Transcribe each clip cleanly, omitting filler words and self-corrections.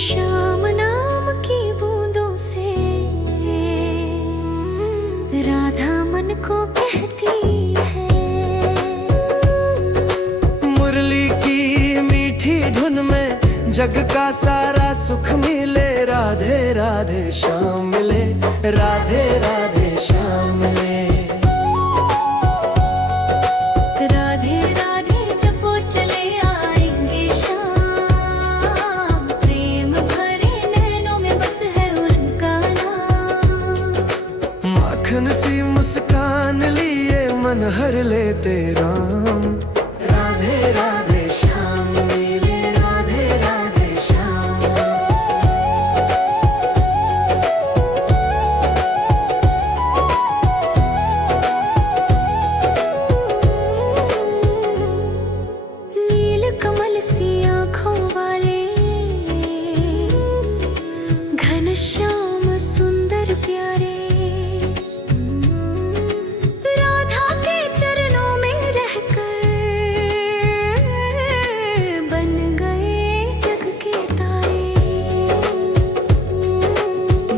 शाम नाम की बूंदों से राधा मन को कहती है। मुरली की मीठी धुन में जग का सारा सुख मिले। राधे राधे श्याम मिले, राधे राधे श्याम मिले। राधे राधे जपो चले आएंगे श्याम, प्रेम भरे नैनों में बस है उनका नाम। माखन सी मुस्कान लिए मन हर लेते राम। राधे राधे श्याम मिले, राधे राधे श्याम। नील कमल सी आँखों वाले घनश्याम सुंदर प्यारे, राधा के चरणों में रहकर बन गए जग के तारे।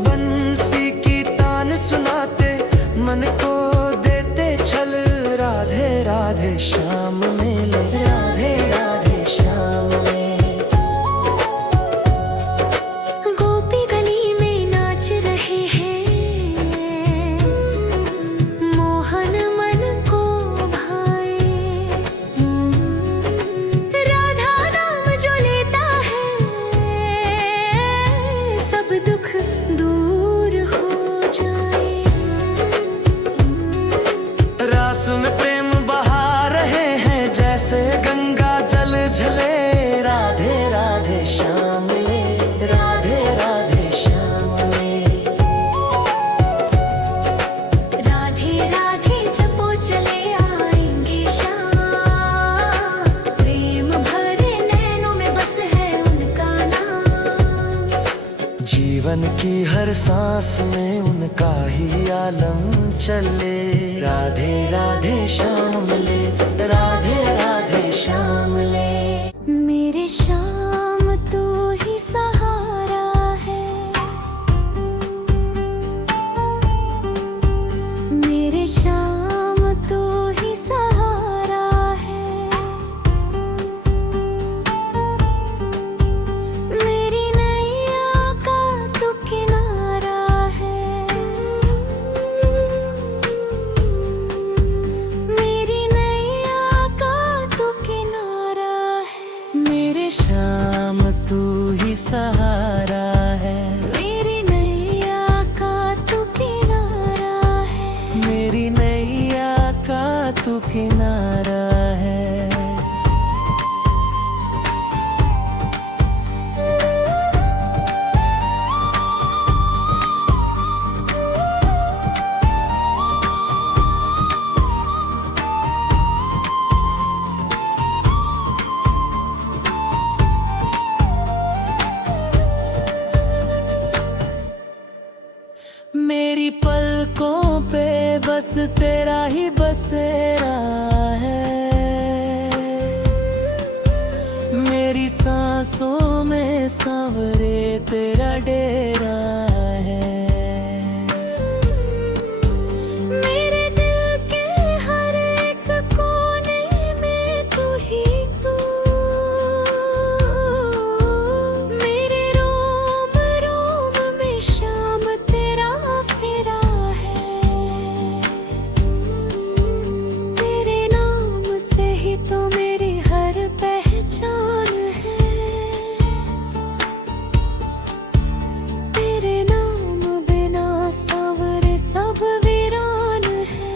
बंसी की तान सुनाते मन को देते छल। राधे राधे श्याम मिले, राधे राधे श्याम मिले। गोपी गली में नाच रहे हैं, मोहन मन को भाए। राधा नाम जो लेता है सब दुख दूर हो जाए। रास में प्रेम बहा रहे हैं जैसे गंगा जल झले। राधे राधे श्याम मिले, राधे राधे श्याम मिले। राधे राधे जपो चले आएंगे श्याम, प्रेम भरे नैनों में बस है उनका नाम। जीवन की हर सांस में उनका ही आलम चले। राधे राधे श्याम मिले, राधे राधे श्याम मिले। मेरे श्याम तू ही सहारा है, मेरे श्याम तू ही सहारा है। मेरी नैया का तू किनारा है, मेरी नैया का तू किनारा है। मेरे श्याम तू ही सहारा है, मेरी नैया का तू किनारा है। मेरी नैया का तू किनारा है। मेरी पलकों पे बस तेरा ही बसेरा है। मेरी सांसों में सांवरे तेरा डेरा है। मेरे दिल के हर एक कोने में तू ही तू, मेरे रोम रोम में श्याम तेरा फेरा है। तेरे नाम से ही तो मेरी हर पहचान है। तेरे नाम बिना सांवरे सब वीरान है।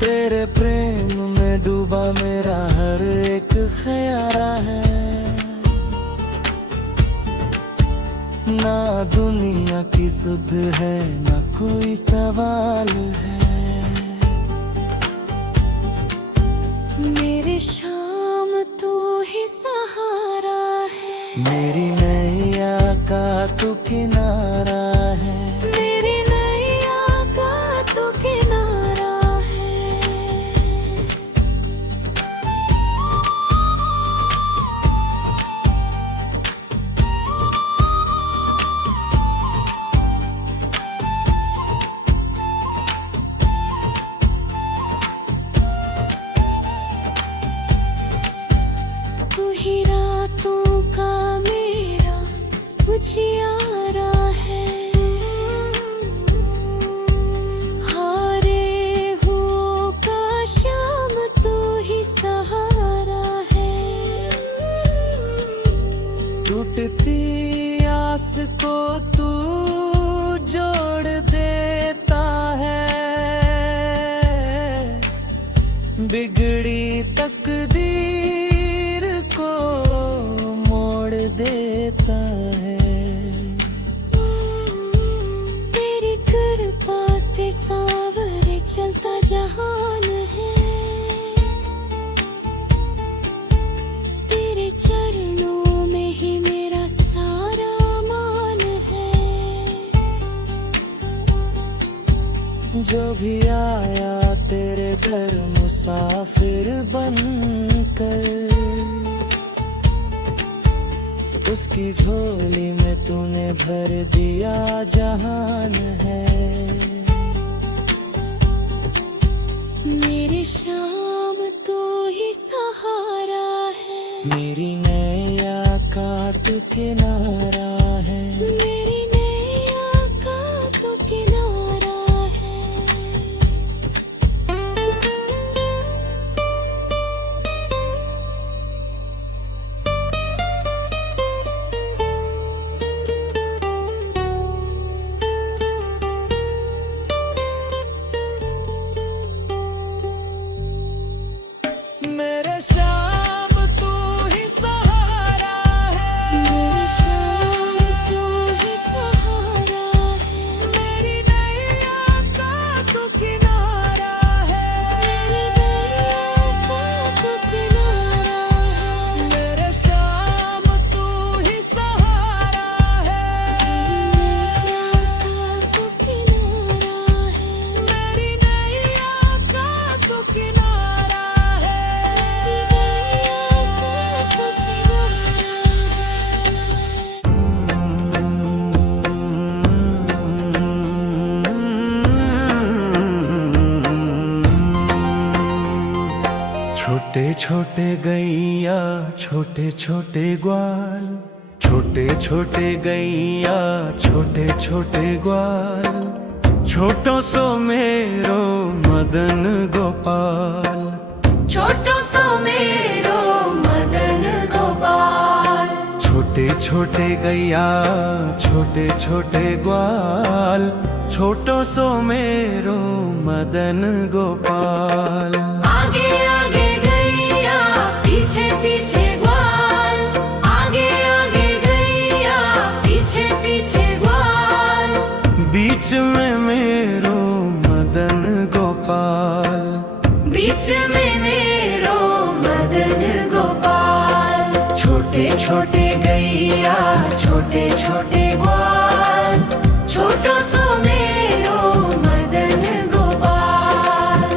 तेरे प्रेम में डूबा मेरा हर एक ख्यारा है। ना दुनिया की सुध है ना कोई सवाल है। मेरे श्याम तू ही सहारा है, मेरी नैया का तू किनारा है। मेरी नैया का तू किनारा है। होशियारा है, हारे हुओं का श्याम तू ही सहारा है। टूटती आस को तू जोड़ देता है, बिगड़ी तकदीर को मोड़ देता है। तेरी कृपा से सांवरे चलता जहान है, तेरे चरणों में ही मेरा सारा मान है। जो भी आया तेरे घर मुसाफिर बनकर, उसकी झोली में तूने भर दिया जहान है। मेरे श्याम तू ही सहारा है, मेरी नैया का तू किनारा है। मेरी नैया का तू किनारा है। मेरे श्याम तू ही सहारा है, मेरे श्याम तू ही सहारा है। मेरी नैया का तू किनारा है। मेरी नैया का तू किनारा है। मेरे श्याम तू ही सहारा है, मेरी नैया का तू किनारा है। मेरी नैया का तू किनारा है। छोटे छोटे गैया छोटे छोटे ग्वाल, छोटे छोटे गैया छोटे छोटे ग्वाल, छोटो सो मेरो मदन गोपाल। छोटो सो मेरो मदन गोपाल। छोटे छोटे गैया छोटे छोटे ग्वाल, छोटो सो मेरो मदन गोपाल। आगे आगे गैया पीछे पीछे ग्वाल, आगे आगे गैया पीछे पीछे ग्वाल, बीच में मेरो मदन गोपाल। बीच में मेरो मदन गोपाल। छोटे छोटे गैया छोटे छोटे ग्वाल, छोटो सो मेरो मदन गोपाल।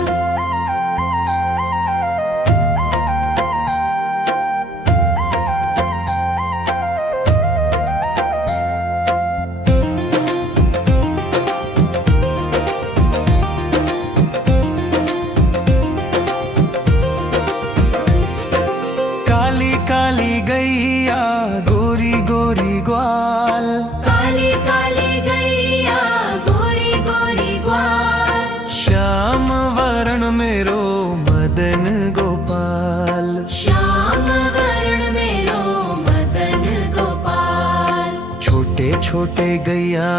काली काली गैया गोरी गोरी ग्वाल, काली काली गैया गोरी गोरी ग्वाल, श्याम वर्ण मेरो मदन गोपाल। श्याम वर्ण मेरो मदन गोपाल। छोटे छोटे गैया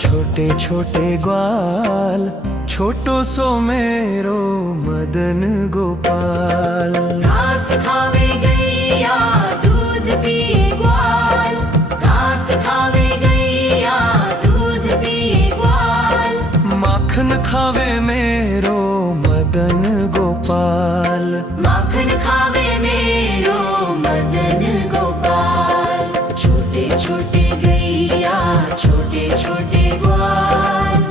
छोटे छोटे ग्वाल, छोटो सो मेरो मदन गोपाल। घास खावे गैया दूध पिए ग्वाल, घास खावे गैया दूध पिए ग्वाल, माखन खावे मेरो मदन गोपाल। माखन खावे मेरो मदन गोपाल। छोटे छोटे गैया छोटे छोटे ग्वाल,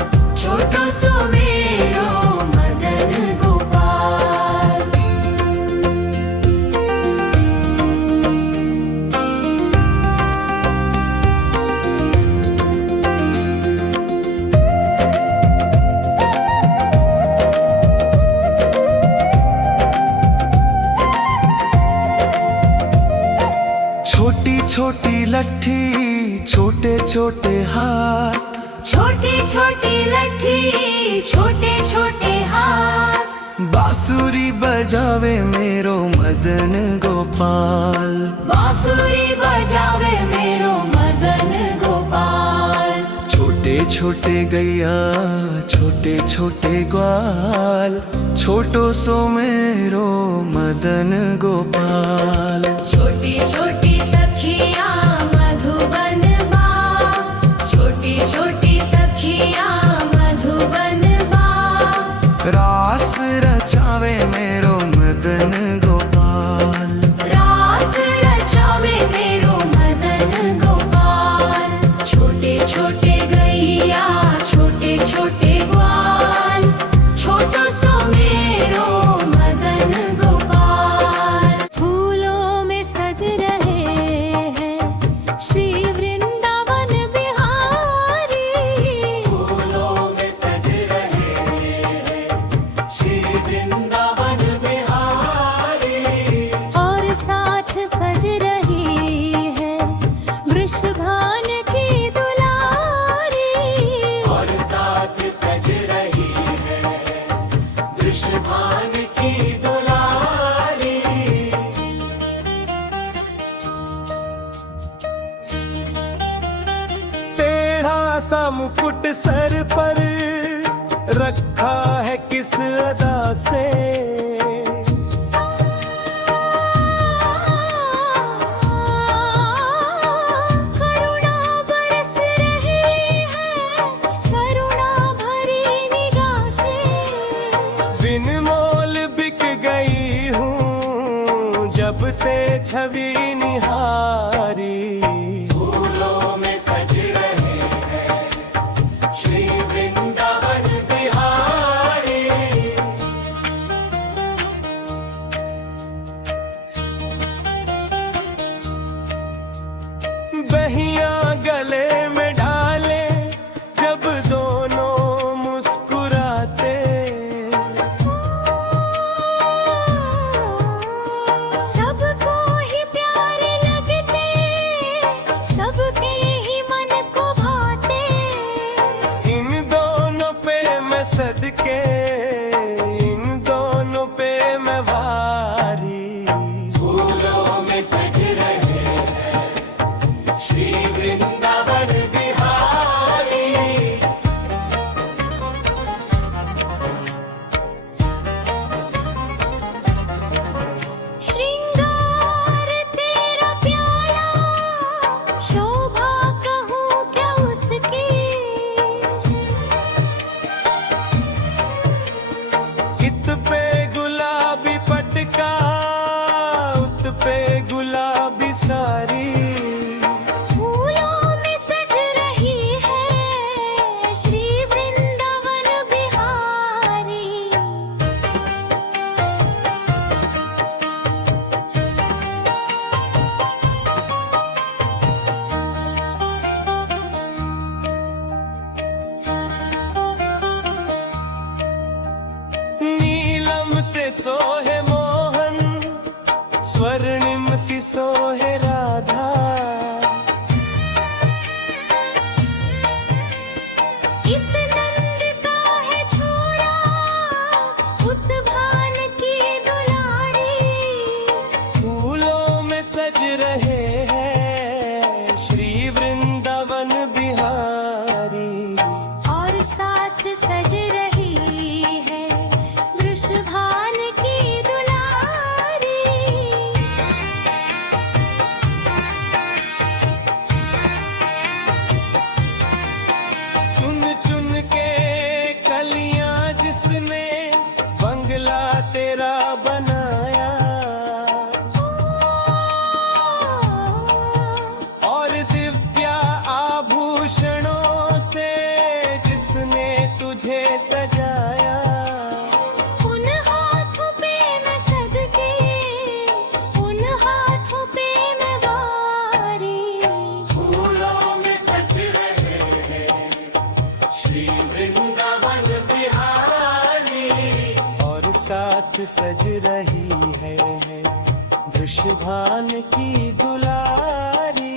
छोटो सो मेरो मदन गोपाल। छोटी छोटी लट्ठी छोटे छोटे हाथ, छोटी छोटी लट्ठी, छोटे छोटे हाथ। बांसुरी बजावे मेरो मदन गोपाल, बांसुरी बजावे मेरो मदन गोपाल। छोटे छोटे गैया छोटे छोटे ग्वाल, छोटो सो मेरो मदन गोपाल। छोटी छोटी सखिया मधुबन बाग, छोटी छोटी सखिया मधुबन बाग। रास रचावे मेरो मदन गोपाल, रास रचावे मेरो मदन गोपाल। छोटे छोटे गैया छोटे छोटे ग्वाल, छोटो सो मेरो मदन गोपाल। फूलों में सज रहे हैं श्री वृंदावन बिहारी, फूलों में सज रहे हैं श्री वृंदावन बिहारी। और साथ सज रही है वृषभान की दुलारी, और साथ सज रही है वृषभान की दुलारी। टेढ़ा सा मुकुट सर पर रखा है किस अदा से, करुणा बरस रही है करुणा भरी निगाह से। बिन मोल बिक गई हूँ जब से छवि निहारी। फूलों में सज रहे हैं श्री वृंदावन बिहारी। बहिया गले में डाले जब दोनों मुस्कुराते, सबको ही प्यारे लगते, सबके ही मन को भाते। इन दोनों पे मैं सदके, इन दोनों पे मैं वारी। फूलों में सज रहे हैं श्री वृंदावन बिहारी। श्रृंगार तेरा प्याला, शोभा कहूँ क्या उसकी। इत पे गुलाबी पटका, उत पे गुलाबी सारी। फूलों में सज रही है श्री वृंदावन बिहारी। नीलम से सोहे मोहन, स्वर्णिम सी सोहे राधा। इत नंद का है छोरा, उत भान की दुलारी। फूलों में सज रहे हैं श्री वृंदावन बिहारी। और साथ सज रही है वृषभान की दुलारी। चुन चुन के कलियां जिसने बंगला तेरा बनाया, और दिव्या आभूषणों से जिसने तुझे सजाया। उन हाथों पे मैं सदके, उन हाथों पे मैं वारी। फूलों में सज रहे हैं श्री वृंदावन बिहारी। और साथ सज रही है वृषभान की दुलारी।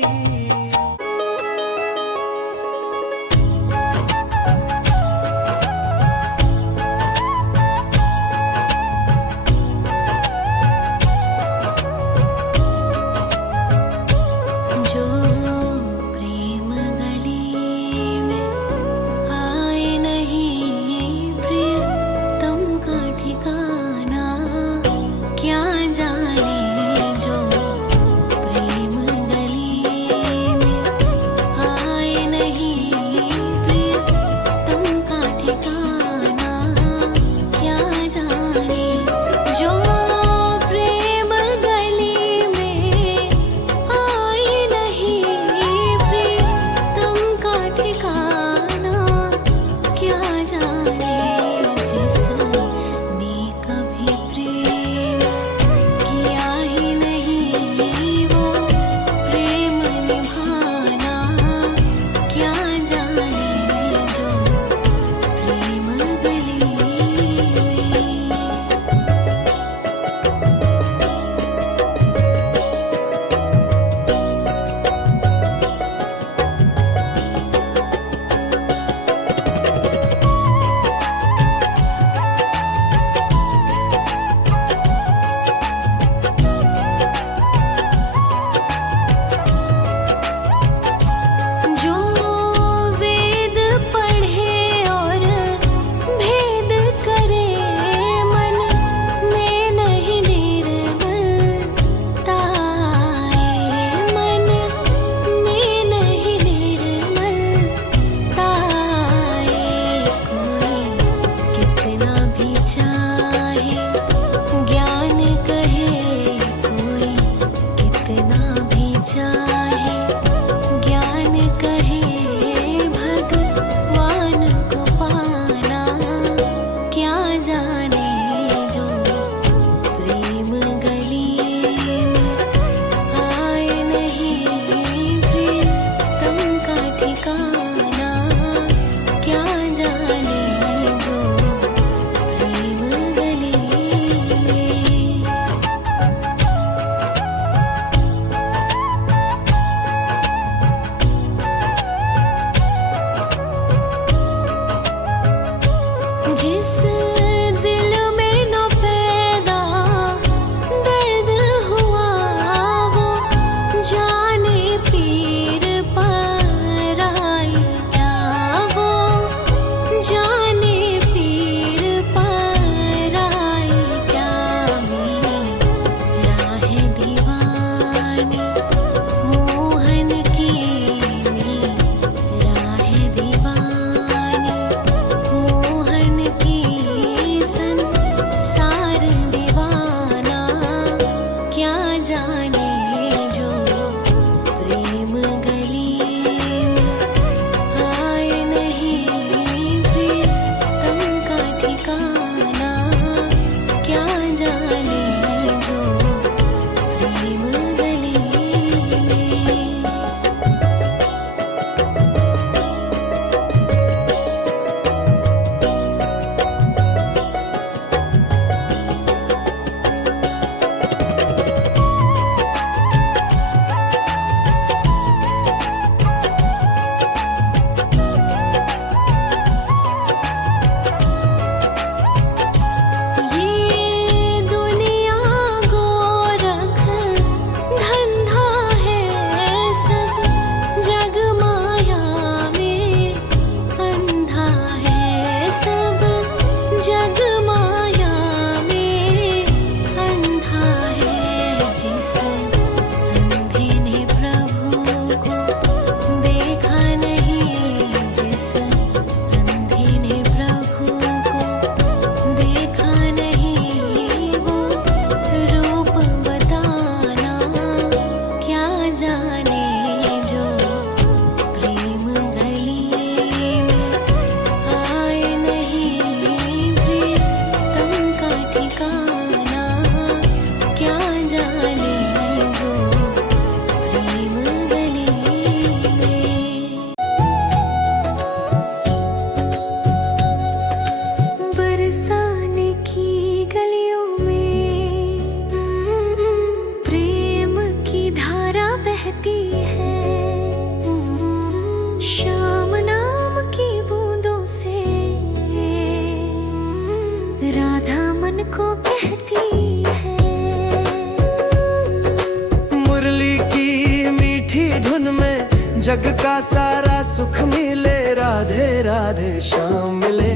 जग का सारा सुख मिले। राधे राधे श्याम मिले,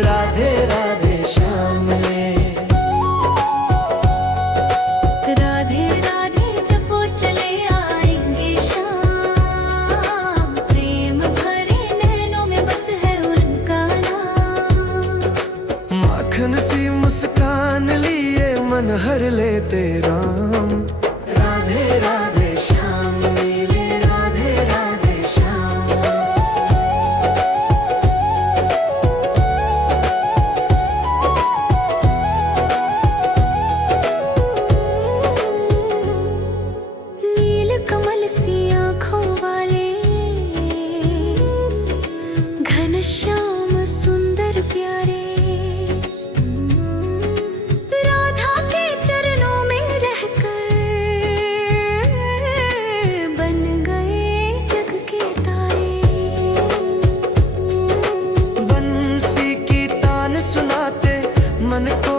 राधे राधे श्याम मिले। राधे राधे जपो चले आएंगे श्याम, प्रेम भरे नैनों में बस है उनका नाम। माखन सी मुस्कान लिए मन हर लेते राम। राधे राधे श्याम मिले, राधे राधे श्याम। नील कमल सी आँखों वाले घनश्याम सुंदर प्यारे, राधा के चरणों में रहकर बन गए जग के तारे। बंसी की तान सुनाते मन को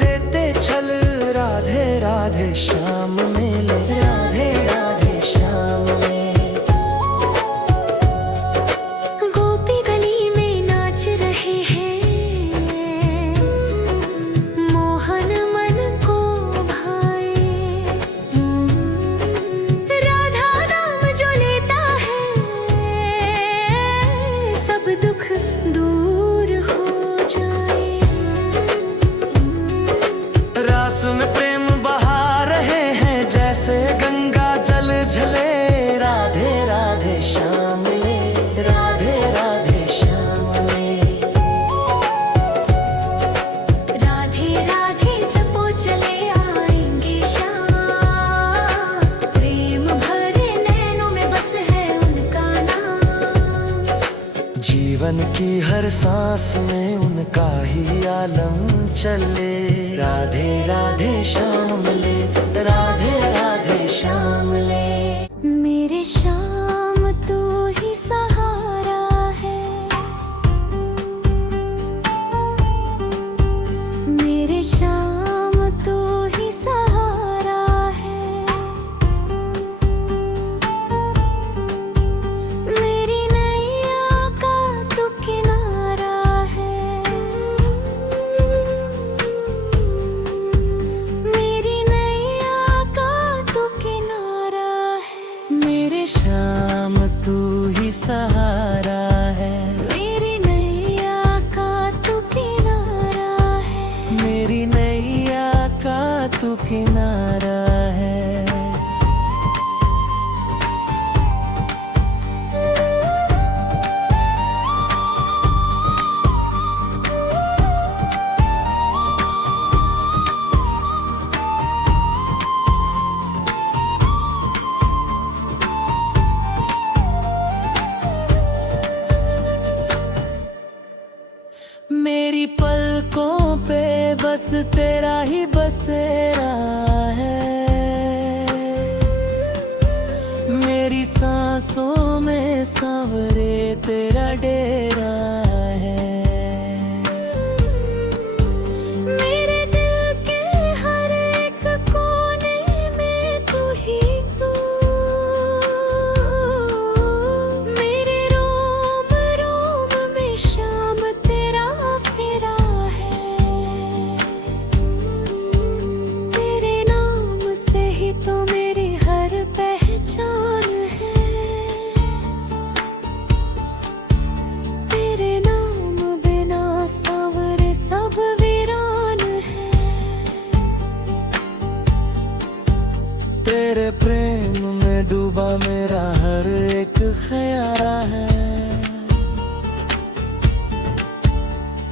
देते छल। राधे राधे श्याम मिले, राधे राधे श्याम मिले। गोपी गली में नाच रहे हैं, मोहन मन को भाए। राधा नाम जो लेता है, सब दुख दूर हो जाए। रास में प्रेम बहा रहे हैं जैसे गंगा जल झले। राधे राधे श्याम मिले, राधे राधे श्याम मिले। राधे राधे जपो चले आएंगे श्याम, प्रेम भरे नैनों में बस है उनका नाम। जीवन की हर सांस में उनका ही आलम चले। राधे राधे श्याम मिले, राधे राधे श्याम मिले। मेरे श्याम तू ही सहारा है, मेरे श्याम तू ही सहारा है। मेरी नैया का तू किनारा है, मेरी नैया का तू किनारा है। मेरे श्याम तू ही सहारा है, मेरी नैया का तू किनारा है। मेरी नैया का तू किनारा है। मेरी पलकों पे बस तेरा ही बसेरा है। मेरी सांसों में सांवरे तेरा डेरा है। मेरे दिल के हर एक कोने में तू ही तू, मेरे रोम रोम में श्याम तेरा फेरा है। तेरे नाम से ही तो मेरी हर पहचान है। तेरे नाम बिना सांवरे सब वीरान है। तेरे प्रेम में डूबा मेरा हर एक ख्याल है।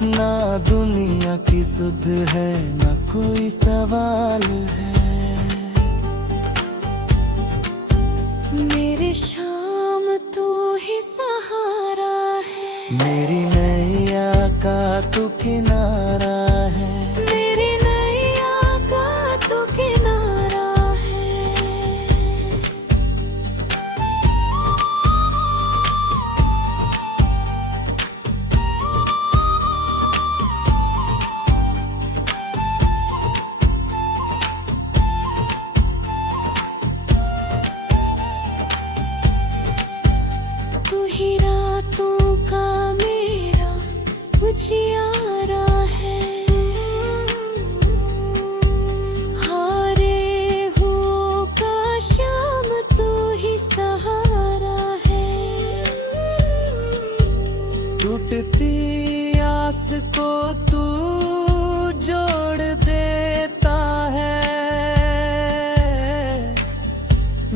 ना दुनिया की सुध है ना कोई सवाल है। मेरे श्याम तू ही सहारा है, मेरी नैया का तू किनारा है। मेरी नैया का तू किनारा है। को तू जोड़ देता है,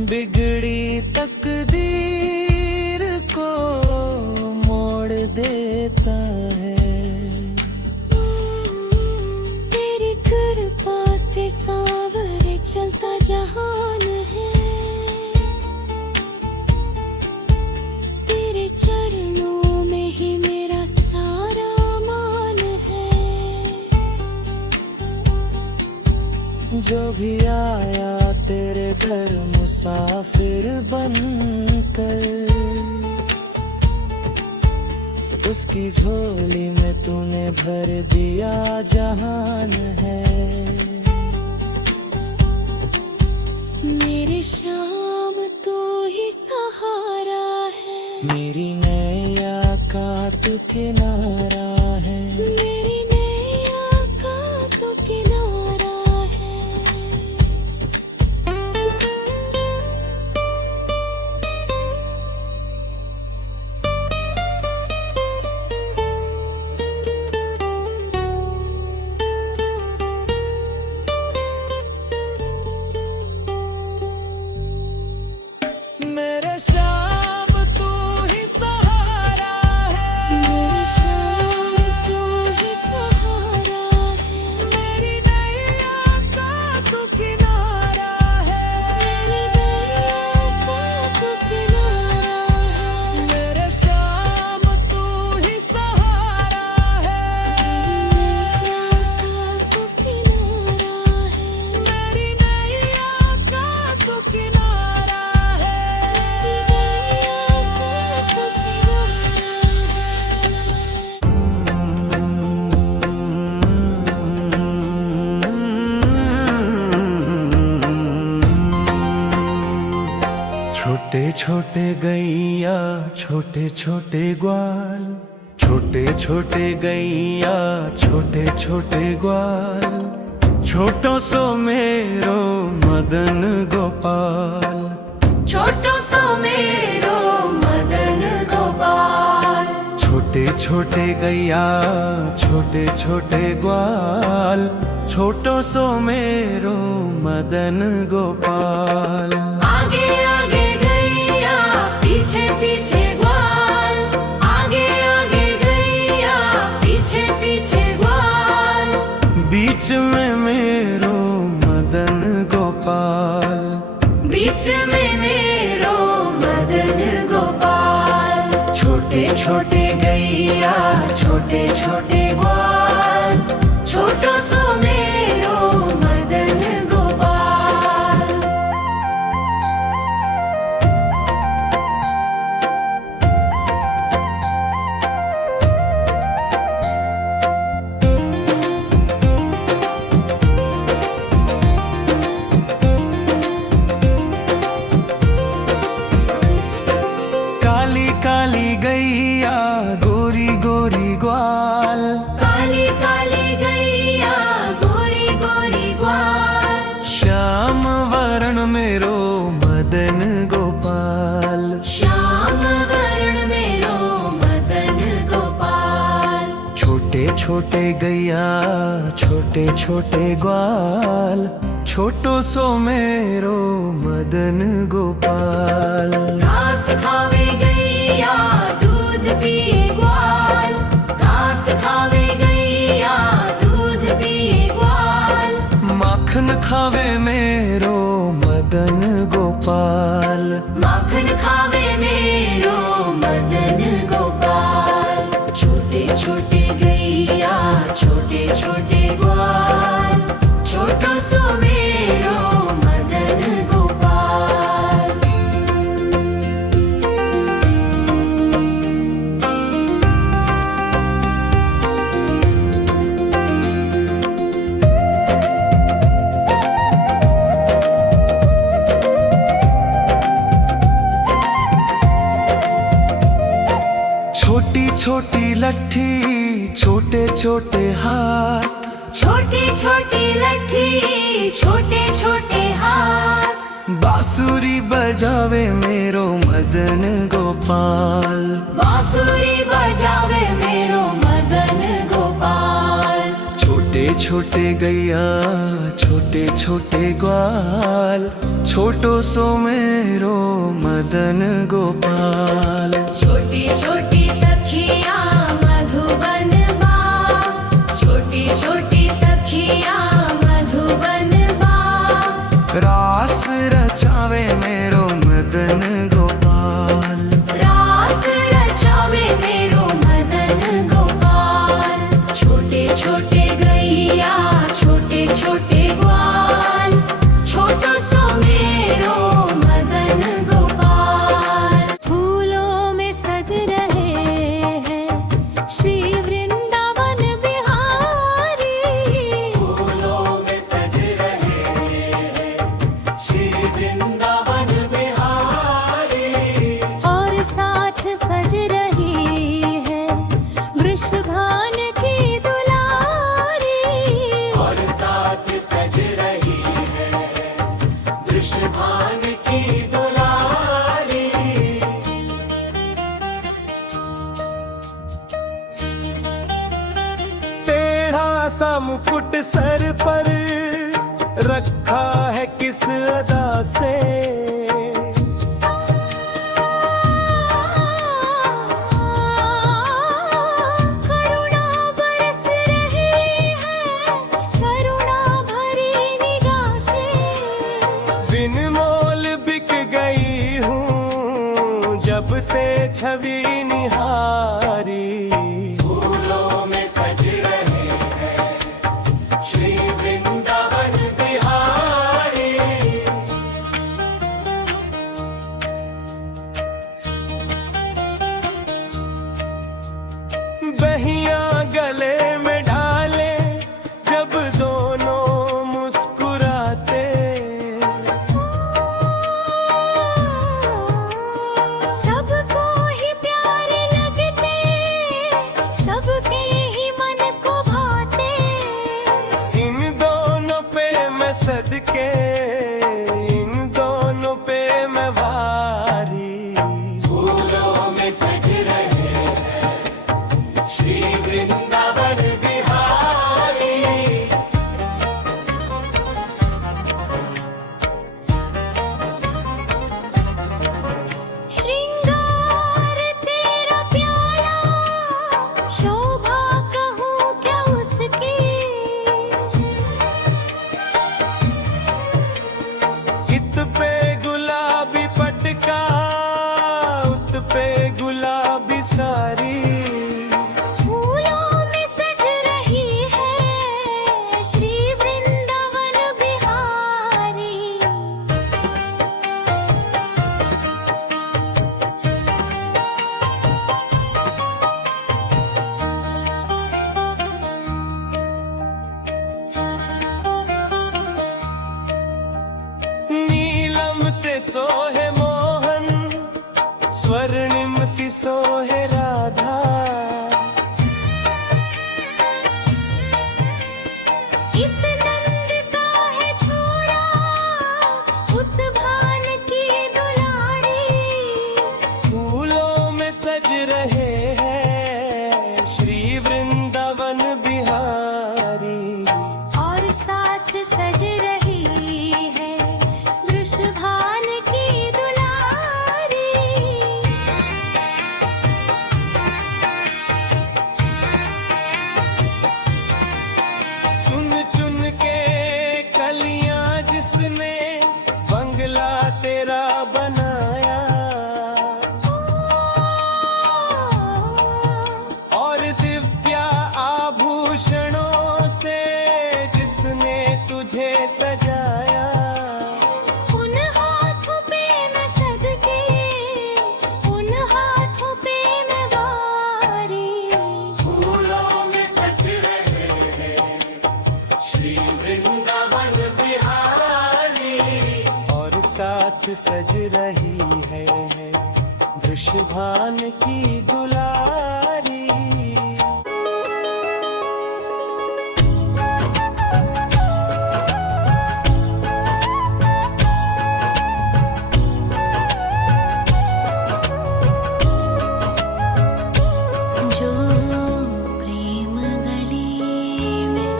बिगड़ी तकदीर को मोड़ देता है। तेरी कृपा से सांवरे चलता जहान है, तेरे चरणों में ही मेरा सारा मान है। जो भी आया तेरे घर मुसाफिर बनकर, उसकी झोली में तूने भर दिया जहान है। मेरे श्याम तू ही सहारा है, मेरी नैया का तू किनारा है। मेरी नैया का तू किनारा है। मेरे श्याम तू ही सहारा है, मेरे श्याम तू ही सहारा है। मेरी नैया का तू किनारा है। मेरी नैया का तू किनारा है। मेरे श्याम तू ही सहारा है, मेरी नैया का तू किनारा है। मेरी नैया का तू किनारा है। छोटे छोटे गैया छोटे छोटे ग्वाल, छोटे छोटे गैया छोटे छोटे ग्वाल, छोटो सो मेरो मदन गोपाल। छोटो सो मेरो मदन गोपाल। छोटे छोटे गैया छोटे छोटे ग्वाल, छोटो सो मेरो मदन गोपाल। आगे आगे गैया पीछे पीछे ग्वाल, आगे आगे गैया पीछे पीछे ग्वाल, बीच में मेरो मदन गोपाल। बीच में मेरो मदन गोपाल। छोटे छोटे गैया छोटे छोटे ग्वाल, छोटो सो मेरो मदन गोपाल। काली काली गैया गोरी गोरी ग्वाल, काली काली गैया गोरी गोरी ग्वाल, श्याम वरण मेरो मदन गोपाल। श्याम वरण मेरो मदन गोपाल। छोटे छोटे गैया छोटे छोटे ग्वाल, छोटो सो मेरो मदन गोपाल। घास खावे गैया दूध पिए ग्वाल, घास खावे गैया दूध पिए ग्वाल, माखन खावे मेरो मदन गोपाल। माखन खावे मेरो मदन गोपाल। छोटे छोटे गैया छोटे छोटे ग्वाल, छोटो सो मेरो मदन गोपाल। छोटी छोटी लट्ठी छोटे छोटे हाथ, छोटी छोटी लट्ठी छोटे छोटे हाथ, बांसुरी बजावे मेरो मदन गोपाल। बांसुरी बजावे मेरो मदन गोपाल। छोटे गैया छोटे छोटे ग्वाल, छोटो सो मेरो मदन गोपाल। छोटी छोटी सखियाँ मधुबन बा, छोटी छोटी सखियाँ मधुबन बा। रास रचावे मेरो मदन गोपाल, रास रचावे मेरो मदन गोपाल। छोटे छोटे गैया छोटे छोटे ग्वाल, छोटो सो मेरो मदन गोपाल। फूलों में सज रहे हैं श्री वृंदावन बिहारी, फूलों में सज रहे हैं श्री वृंदावन बिहारी। और साथ सज रही है वृषभान की दुलारी, और साथ सज रही है वृषभान की दुलारी। टेढ़ा सा मुकुट सर पर रखा है किस अदा से, करुणा बरस रही है करुणा भरी निगाह से। बिन मोल बिक गई हूँ जब से छवि निहारी। फूलों में सज रहे हैं श्री वृंदावन बिहारी। बहियां गले में ढाले जब दोनों मुस्कुराते, सबको ही प्यारे लगते, सबके ही मन को भाते। इन दोनों पे मैं सदके, इन दोनों पे मैं भारी। फूलों में सज रहे हैं श्री वृंदावन बिहारी। श्रृंगार तेरा प्यारा, शोभा कहूँ क्या उसकी। इत पे गुलाबी पटका, उत पे गुलाबी सारी। फूलों में सज रही है श्री वृंदावन बिहारी। नीलम से सोहे मोहन, स्वर्णिम सी सोहे राधा। इत नंद का है छोरा, उत भान की दुलारी। फूलों में सज रहे हैं श्री वृंदावन बिहारी। और साथ सज रही है वृषभान की दुलारी। चुन चुन के कलियां जिसने बंगला तेरा बनाया, और दिव्या आभूषणों से जिसने तुझे सजाया। उन हाथों पे मैं सदके, उन हाथों पे मैं वारी। फूलों में सज रहे हैं श्री वृंदावन बिहारी। और साथ सज रही है वृषभान की दुलारी। जो प्रेम गली में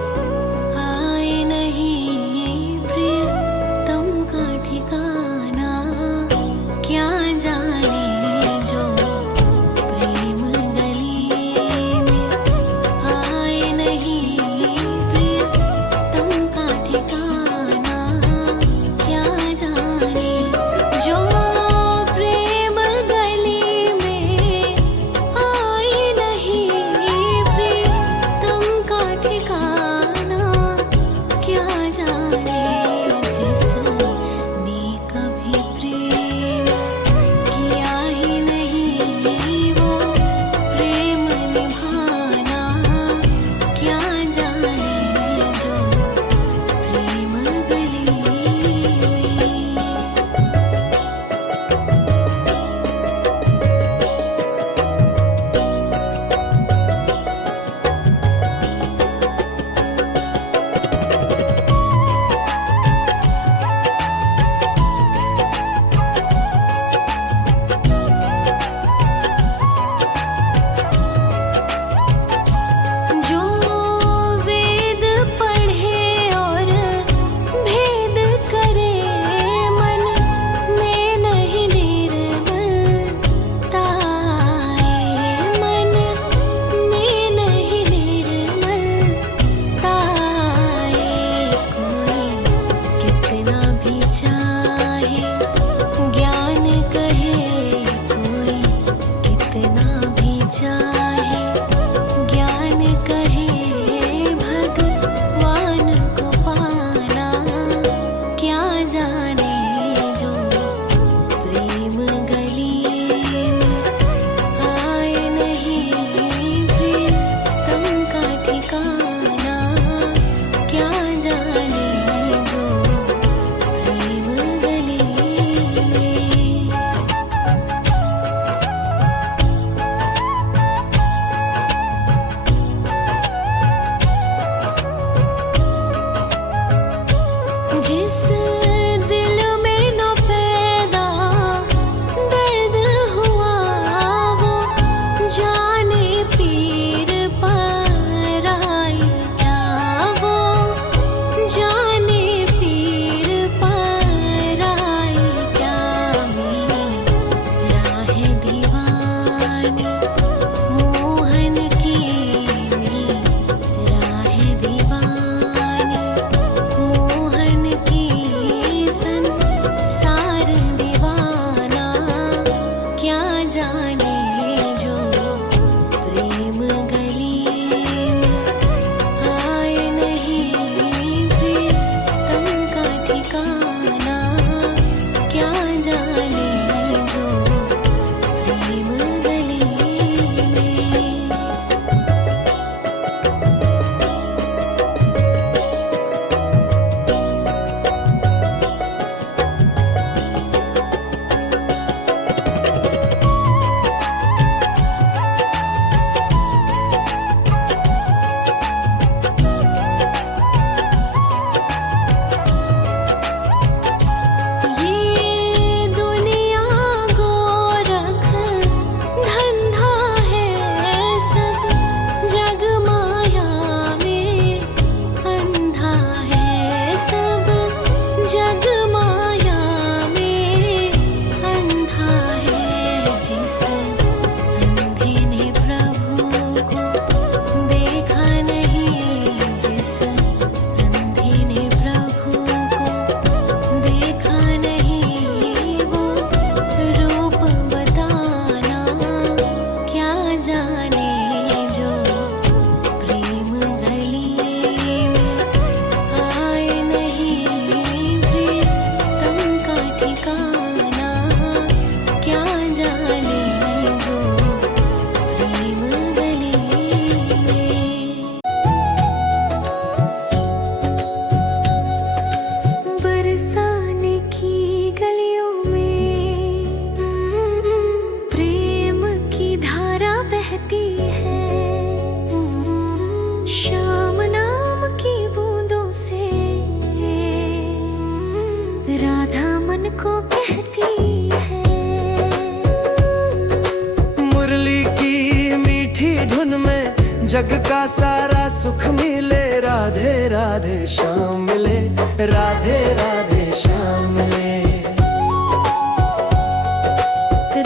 जग का सारा सुख मिले, राधे राधे श्याम मिले, राधे राधे श्याम मिले।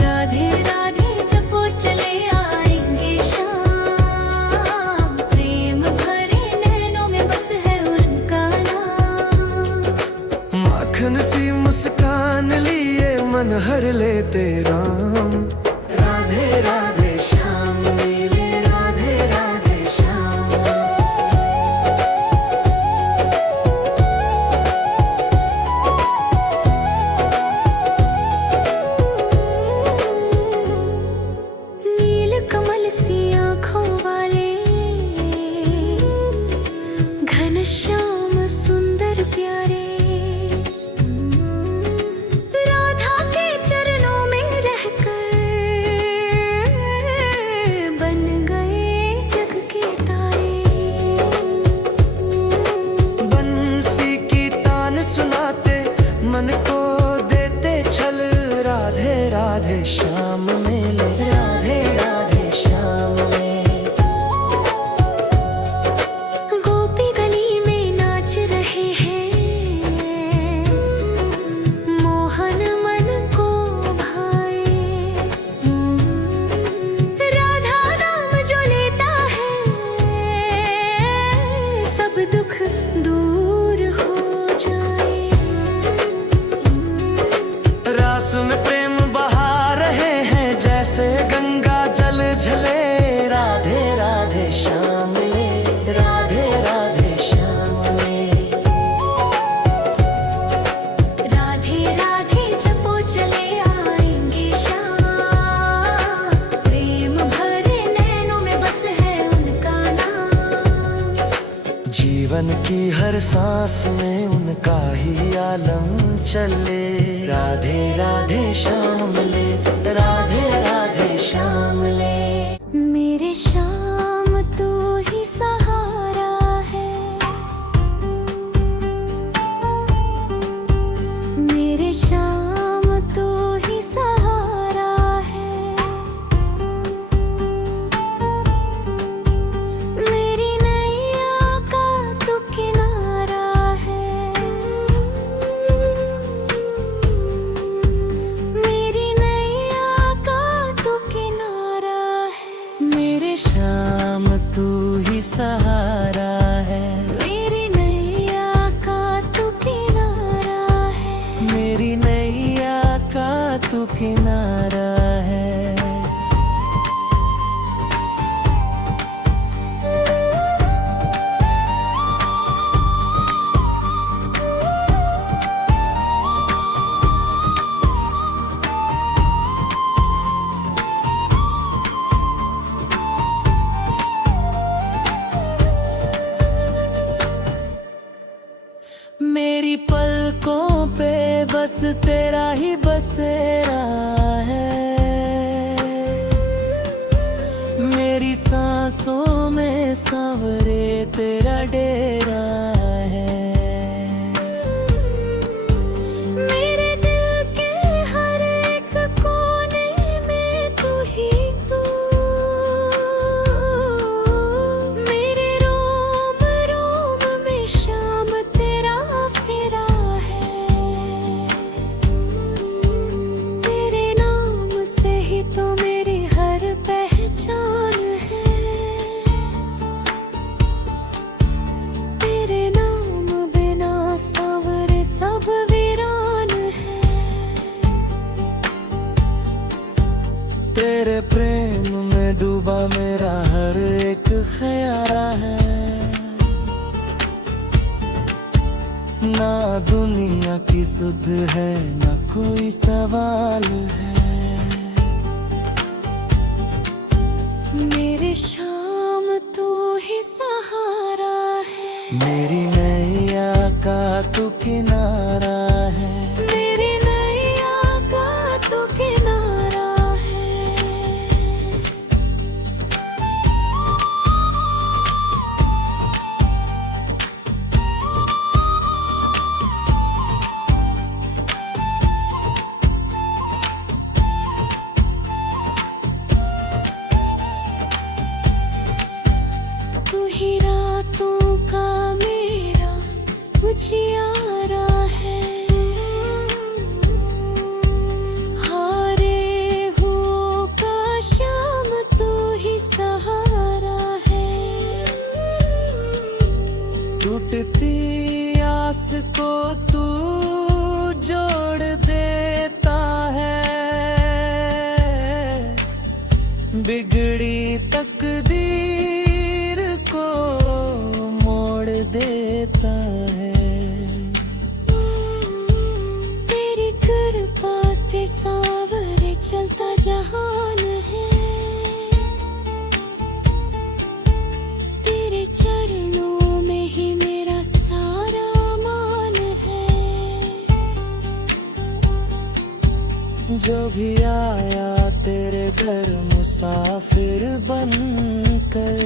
राधे राधे जपो चले आएंगे श्याम, प्रेम भरे नैनों में बस है उनका नाम। माखन सी मुस्कान लिए मन हर लेते राम, राधे राधे श्याम मिले, राधे राधे श्याम। नील कमल सी आँखों वाले घनश्याम सुंदर प्यारे, राधा के चरणों में रहकर बन गए जग के तारे। बंसी की तान सुनाते मन को देते छल, राधे राधे श्याम मिले, राधे राधे श्याम मिले। गोपी गली में नाच रहे हैं, मोहन मन को भाए। राधा नाम जो लेता है, सब दुख दूर हो जाए। रास में प्रेम बहा रहे हैं जैसे गंगा जल झले, राधे राधे श्याम मिले, राधे राधे श्याम मिले। राधे राधे जपो चले आएंगे श्याम, प्रेम भरे नैनों में बस है उनका नाम। जीवन की हर सांस में उनका ही आलम चले, राधे राधे श्याम मिले, राधे राधे श्याम मिले। मेरे श्याम तू ही सहारा है, मेरे श्याम तू ही सहारा है। मेरी नैया का तू किनारा है, मेरी नैया का तू किनारा है। मेरे श्याम तू ही सहारा है, मेरी नैया का तू किनारा है। मेरी नैया का तू किनारा है। मेरी पलकों पे बस तेरा ही बसेरा है, मेरी सांसों में सांवरे तेरा डेरा है। मेरे दिल के हर एक कोने में तू ही तू, मेरे रोम रोम में श्याम तेरा फेरा है। तेरे नाम से ही तो मेरी हर पहचान है, तेरे नाम बिना सांवरे सब वीरान है। तेरे प्रेम में डूबा मेरा हर एक ख्यारा है, ना दुनिया की सुध है ना कोई सवाल है। मेरे श्याम तू ही सहारा है, मेरी नैया का तू किनारा है, मेरी नैया का तू किनारा है। को तू जोड़ देता है, बिगड़ी तकदीर को मोड़ देता है। तेरी कृपा से सावरे चलता जहान है, तेरे चरणों में ही मेरा सारा मान है। जो भी आया तेरे घर मुसाफिर बनकर,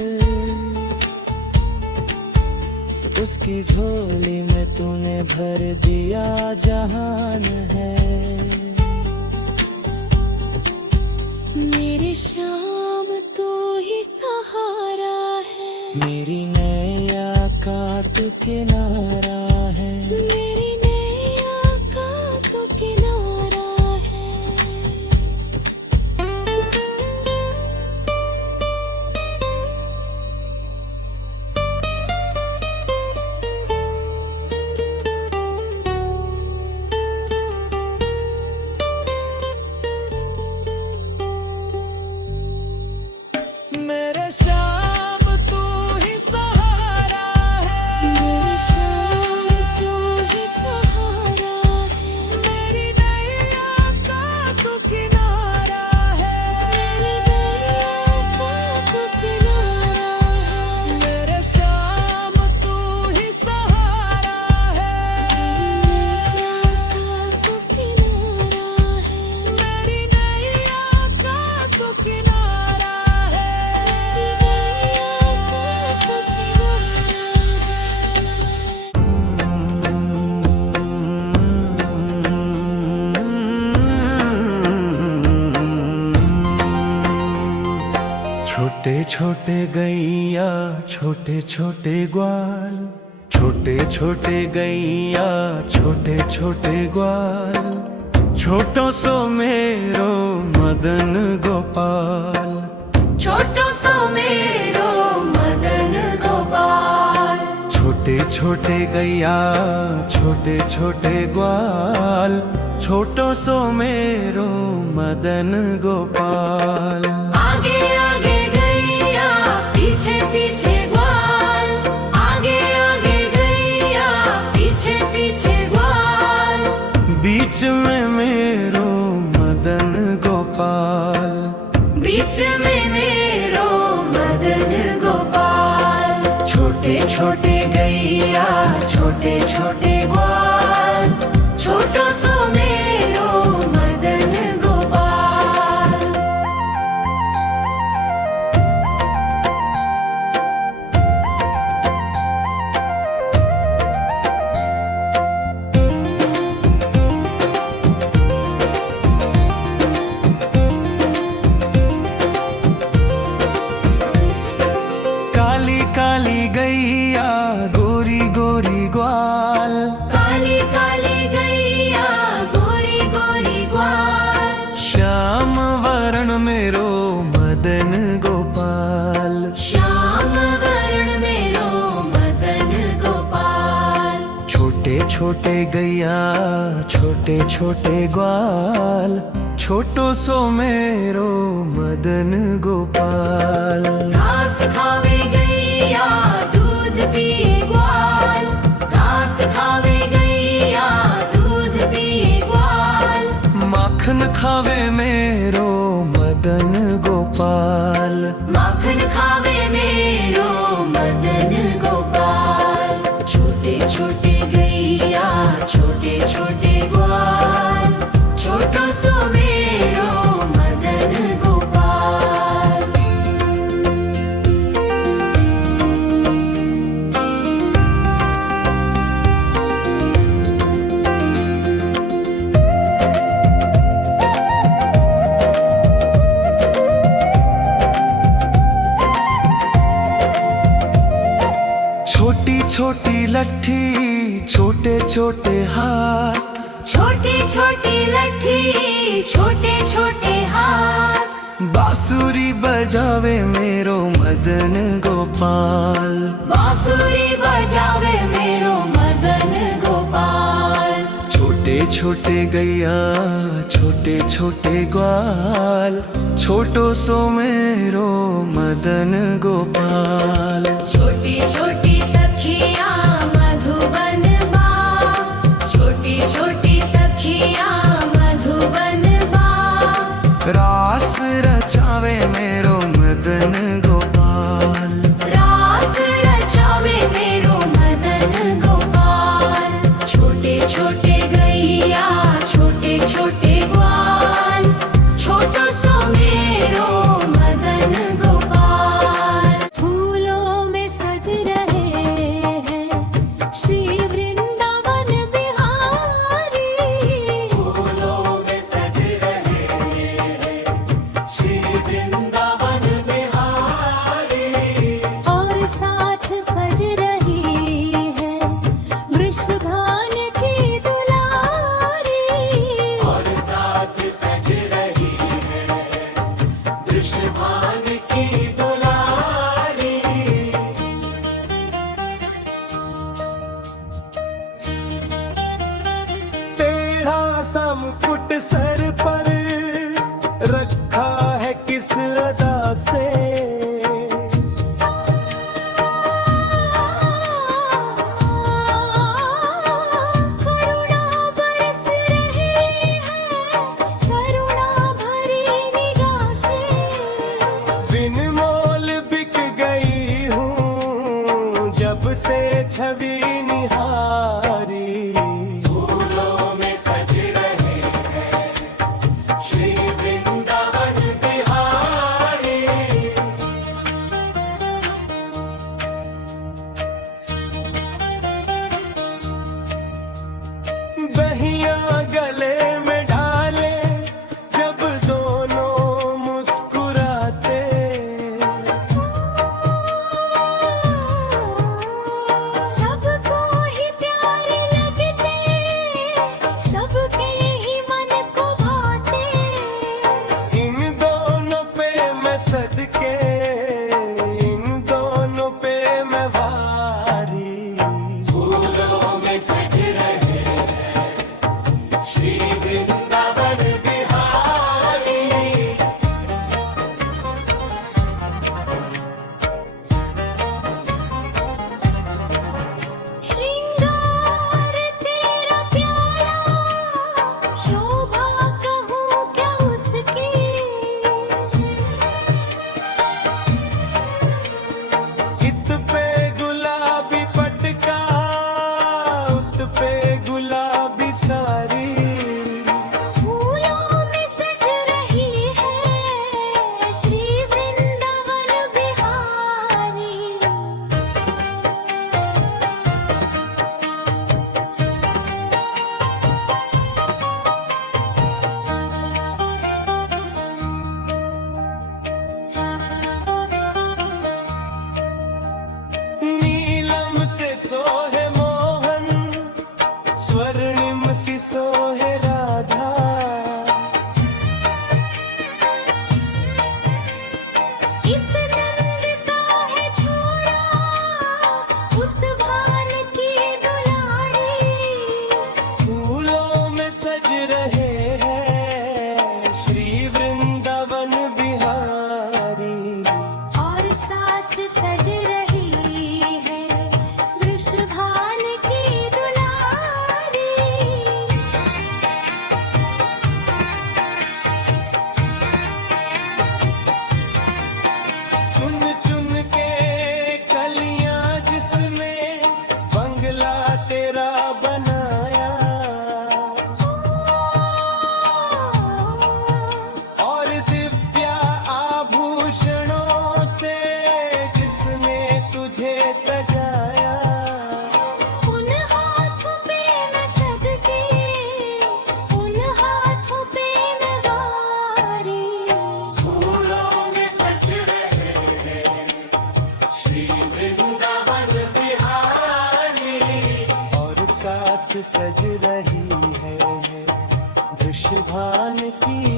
उसकी झोली में तूने भर दिया जहान है। मेरे शाम तू ही सहारा है, मेरी नैया का तू किनारा है। मेरी नैया का तू किनारा है। मेरे शाम तू ही सहारा है, मेरे शाम तू ही सहारा है। मेरी नैया का तू किनारा है। मेरी नैया का तू किनारा है। मेरे शाम तू ही सहारा है, मेरी नैया का तू किनारा है। मेरी नैया का तू किनारा है। छोटे छोटे गैया छोटे छोटे ग्वाल, छोटे छोटे गैया छोटे छोटे ग्वाल, छोटो सो मेरो मदन गोपाल। छोटो सो मेरो मदन गोपाल। छोटे छोटे गैया छोटे छोटे ग्वाल, छोटो सो मेरो मदन गोपाल। आगे आगे गैया पीछे पीछे ग्वाल, आगे आगे गैया पीछे पीछे ग्वाल। बीच में मेरो मदन गोपाल, बीच में मेरो मदन गोपाल। छोटे छोटे गैया छोटे छोटे ग्वाल, छोटो सो मेरो मदन गोपाल। काली काली गैया गोरी गोरी ग्वाल, काली काली गैया गोरी गोरी ग्वाल। श्याम वरण मेरो मदन गोपाल। श्याम वरण मेरो मदन गोपाल। छोटे छोटे गैया छोटे छोटे ग्वाल, छोटो सो मेरो मदन गोपाल। घास खावे गैया दूध पिए ग्वाल, घास खावे गैया दूध पिए ग्वाल। माखन खावे मेरो मदन गोपाल। माखन खावे मेरो मदन गोपाल। छोटे छोटे गैया छोटे छोटे ग्वाल, छोटो सो मेरो मदन गोपाल। छोटी छोटी लट्ठी छोटे छोटे हाथ, छोटी छोटी लट्ठी छोटे छोटे हाथ। बांसुरी बजावे मेरो मदन गोपाल। बांसुरी बजावे मेरो मदन गोपाल। छोटे गैया छोटे छोटे ग्वाल, छोटो सो मेरो मदन गोपाल। छोटी छोटी सखियाँ मधुबन बा, छोटी छोटी सखियाँ मधुबन बा। रास रचावे मेरो मदन गोपाल, रास रचावे मेरो मदन गोपाल। छोटे छोटे गैया छोटे छोटे ग्वाल, छोटो सो मेरो मदन गोपाल। फूलों में सज रहे हैं श्री वृंदावन बिहारी, फूलों में सज रहे हैं श्री वृंदावन बिहारी। और साथ सज रही है वृषभान की दुलारी, और साथ सज रही है वृषभान की दुलारी। टेढ़ा सा मुकुट सर पर रखा है किस अदा से, करुणा बरस रही है करुणा भरी निगाह से। बिन मोल बिक गई हूँ जब से छवि निहारी। फूलों में सज रहे हैं श्री वृंदावन बिहारी। बहिया गले में ढाले जब दोनों मुस्कुराते, सबको ही प्यारे लगते, सबके ही मन को भाते। इन दोनों पे मैं सदके, इन दोनों पे मैं भारी। फूलों में सज रहे हैं श्री वृंदावन बिहारी। श्रृंगार तेरा प्यारा, शोभा कहूँ क्या उसकी। इत पे गुलाबी पटका, उत पे गुलाबी सारी। फूलों में सज रही है श्री वृंदावन बिहारी। नीलम से सोहे मोहन, स्वर्णिम सी सोहे राधा। इत नंद का है छोरा, उत भान की दुलारी। फूलों में सज रहे हैं श्री वृंदावन बिहारी। और साथ सज रही है वृषभान की दुलारी। चुन चुन के कलियां जिसने बंगला तेरा बनाया, और दिव्या आभूषणों से जिसने तुझे सजाया। उन हाथों पे मैं सदके, उन हाथों पे मैं वारी। फूलों में सज रहे हैं श्री वृंदावन बिहारी। और साथ सज रही है वृषभान की